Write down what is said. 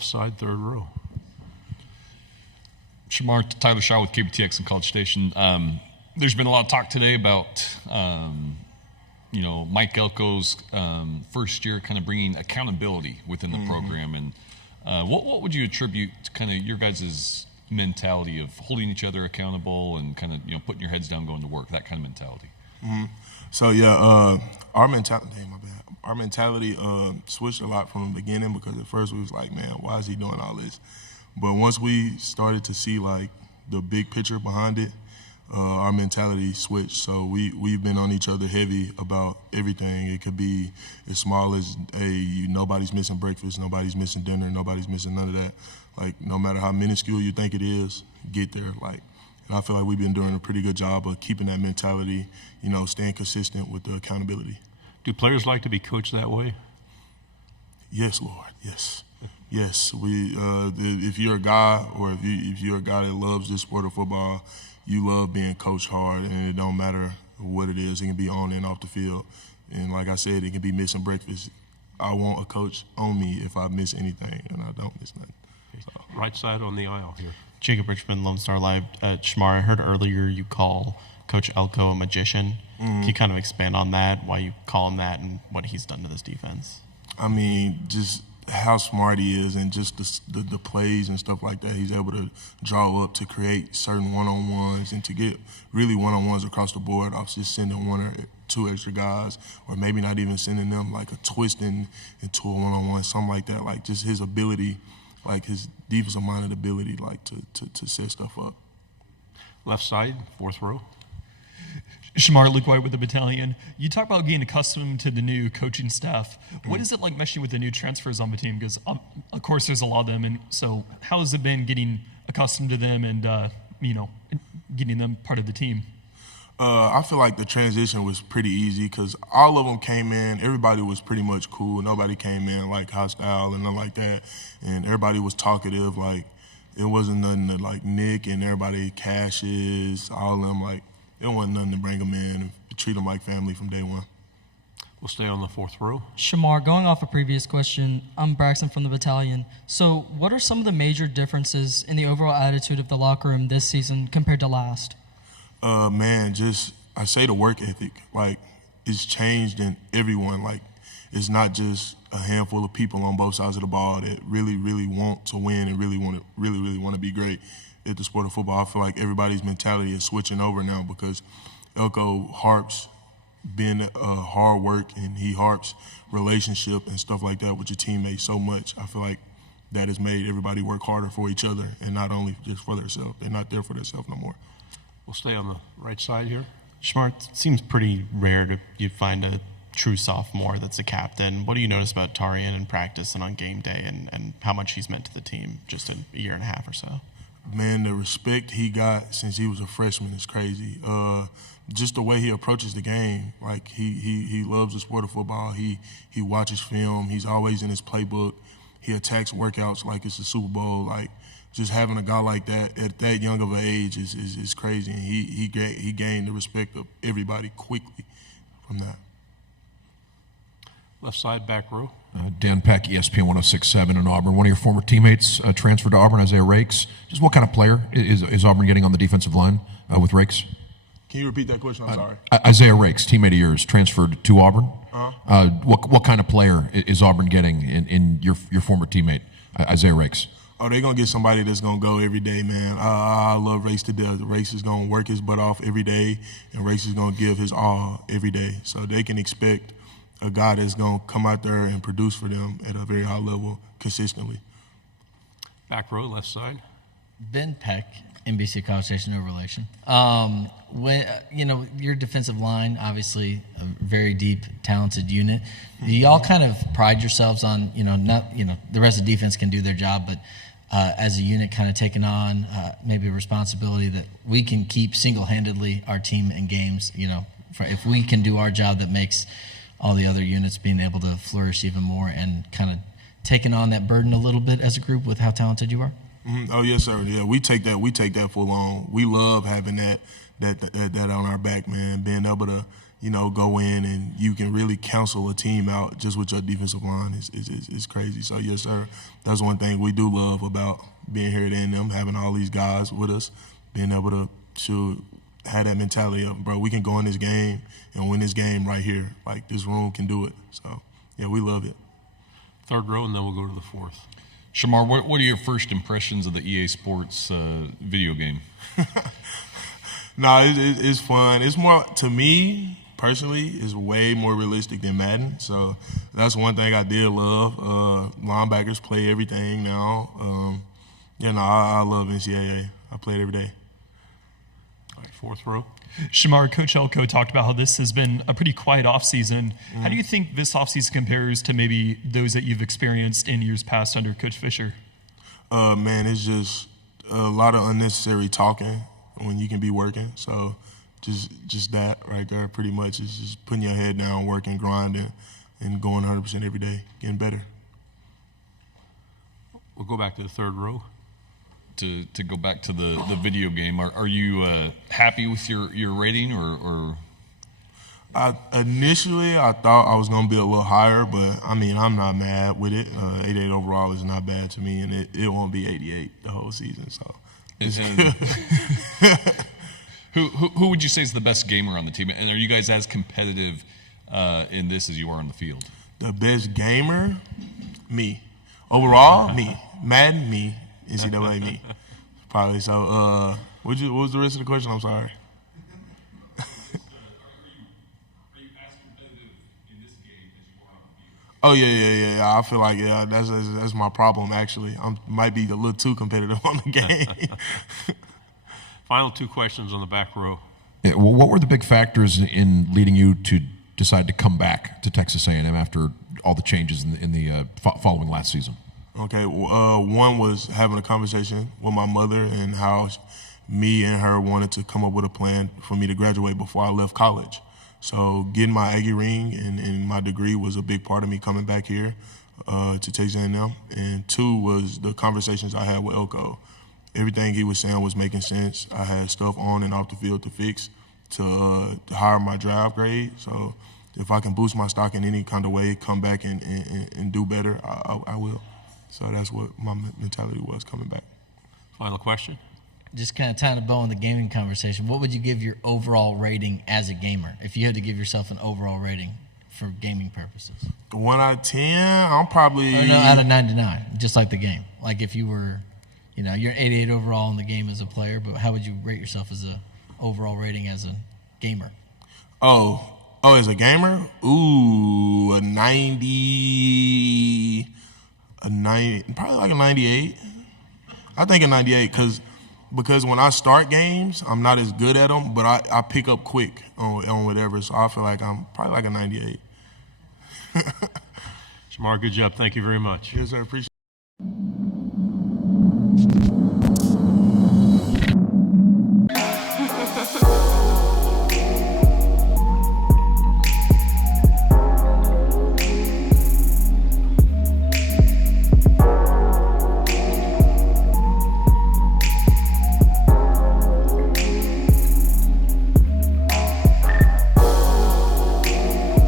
left side, third row. Shemar, Tyler Shaw with KBTX and College Station. There's been a lot of talk today about, Mike Elko's first year kind of bringing accountability within the program. And what would you attribute to kind of your guys' mentality of holding each other accountable and kind of, putting your heads down, going to work, that kind of mentality? So, our mentality switched a lot from the beginning, because at first we was like, man, why is he doing all this? But once we started to see like the big picture behind it, our mentality switched. So we've been on each other heavy about everything. It could be as small as, hey, nobody's missing breakfast, nobody's missing dinner, nobody's missing none of that. Like, no matter how minuscule you think it is, get there. Like, and I feel like we've been doing a pretty good job of keeping that mentality, staying consistent with the accountability. Do players like to be coached that way? Yes, Lord. Yes. Yes. If you're a guy, or if you're a guy that loves this sport of football, you love being coached hard, and it don't matter what it is. It can be on and off the field. And like I said, it can be missing breakfast. I want a coach on me if I miss anything, and I don't miss nothing. So. Right side on the aisle here. Jacob Richmond, Lone Star Live. Shemar, I heard earlier you call Coach Elko a magician. Can you kind of expand on that, why you call him that, and what he's done to this defense? I mean, just how smart he is, and just the plays and stuff like that he's able to draw up to create certain one-on-ones, and to get really one-on-ones across the board off just sending one or two extra guys, or maybe not even sending them, like a twist into a one-on-one, something like that. Like, just his ability, like his defensive-minded ability, like to set stuff up. Left side, fourth row. Shemar, Luke White with the Battalion. You talk about getting accustomed to the new coaching staff. What is it like meshing with the new transfers on the team? Because, of course, there's a lot of them. And so how has it been getting accustomed to them and, getting them part of the team? I feel like the transition was pretty easy, because all of them came in. Everybody was pretty much cool. Nobody came in, like, hostile and nothing like that. And everybody was talkative. Like, it wasn't nothing that, like, Nick and everybody, Cassius, all of them, like, it wasn't nothing to bring them in and treat them like family from day one. We'll stay on the fourth row. Shemar, going off a previous question, I'm Braxton from the Battalion. So what are some of the major differences in the overall attitude of the locker room this season compared to last? I say the work ethic. Like, it's changed in everyone. Like, it's not just a handful of people on both sides of the ball that really, really want to win and really want to be great at the sport of football. I feel like everybody's mentality is switching over now, because Elko harps being hard work, and he harps relationship and stuff like that with your teammates so much. I feel like that has made everybody work harder for each other, and not only just for themselves. They're not there for themselves no more. We'll stay on the right side here. Shemar, it seems pretty rare you find a true sophomore that's a captain. What do you notice about Tarian in practice and on game day, and how much he's meant to the team just in a year and a half or so? Man, the respect he got since he was a freshman is crazy. Just the way he approaches the game, like he loves the sport of football. He watches film. He's always in his playbook. He attacks workouts like it's the Super Bowl. Like, just having a guy like that at that young of an age is crazy. And he gained the respect of everybody quickly from that. Left side, back row. Dan Peck, ESPN 106.7 in Auburn. One of your former teammates transferred to Auburn, Isaiah Rakes. Just what kind of player is Auburn getting on the defensive line with Rakes? Can you repeat that question? I'm sorry. Isaiah Rakes, teammate of yours, transferred to Auburn. Uh-huh. What kind of player is Auburn getting in your former teammate, Isaiah Rakes? Oh, they're going to get somebody that's going to go every day, man. I love Rakes to death. Rakes is going to work his butt off every day, and Rakes is going to give his all every day. So they can expect a guy that's going to come out there and produce for them at a very high level consistently. Back row, left side. Ben Peck, NBC College Station, no relation. Your defensive line, obviously a very deep, talented unit. Do y'all kind of pride yourselves on, the rest of the defense can do their job, but as a unit kind of taking on maybe a responsibility that we can keep single-handedly our team in games, if we can do our job, that makes all the other units being able to flourish even more, and kind of taking on that burden a little bit as a group with how talented you are? Mm-hmm. Oh, yes, sir. Yeah, we take that full on. We love having that on our back, man. Being able to go in and you can really cancel a team out just with your defensive line is crazy. So yes, sir, that's one thing we do love about being here at A&M, having all these guys with us, being able to have that mentality of, bro, we can go in this game and win this game right here. Like, this room can do it. So yeah, we love it. Third row, and then we'll go to the fourth. Shemar, what are your first impressions of the EA Sports video game? No, it's fun. It's more, to me personally, it's way more realistic than Madden. So that's one thing I did love. Linebackers play everything now. I love NCAA. I play it every day. All right, fourth row. Shemar, Coach Elko talked about how this has been a pretty quiet offseason. How do you think this offseason compares to maybe those that you've experienced in years past under Coach Fisher? Man, it's just a lot of unnecessary talking when you can be working. So just that right there pretty much is just putting your head down, working, grinding, and going 100% every day, getting better. We'll go back to the third row. To go back to the video game, are you happy with your rating or? Initially, I thought I was going to be a little higher, but I mean, I'm not mad with it. 88 overall is not bad to me, and it won't be 88 the whole season. So, who would you say is the best gamer on the team, and are you guys as competitive in this as you are on the field? The best gamer, me. Overall, me. Madden, me. NCAA, me. Probably. So, what was the rest of the question? I'm sorry. Oh yeah. I feel like that's my problem actually. I might be a little too competitive on the game. Final two questions on the back row. Yeah, well, what were the big factors in leading you to decide to come back to Texas A&M after all the changes in the following last season? Okay, one was having a conversation with my mother and how me and her wanted to come up with a plan for me to graduate before I left college. So getting my Aggie ring and my degree was a big part of me coming back here to Texas A&M. And two was the conversations I had with Elko. Everything he was saying was making sense. I had stuff on and off the field to fix to higher my draft grade. So if I can boost my stock in any kind of way, come back and do better, I will. So that's what my mentality was coming back. Final question. Just kind of tying a bow on the gaming conversation, what would you give your overall rating as a gamer if you had to give yourself an overall rating for gaming purposes? 1 out of 10, I'm probably... Or no, out of 99, just like the game. Like if you were, you're an 88 overall in the game as a player, but how would you rate yourself as a overall rating as a gamer? Oh, as a gamer? Ooh, a 90... probably like a 98. I think a 98 because when I start games, I'm not as good at them, but I pick up quick on whatever. So I feel like I'm probably like a 98. Shemar, good job. Thank you very much. Yes, sir. Appreciate it.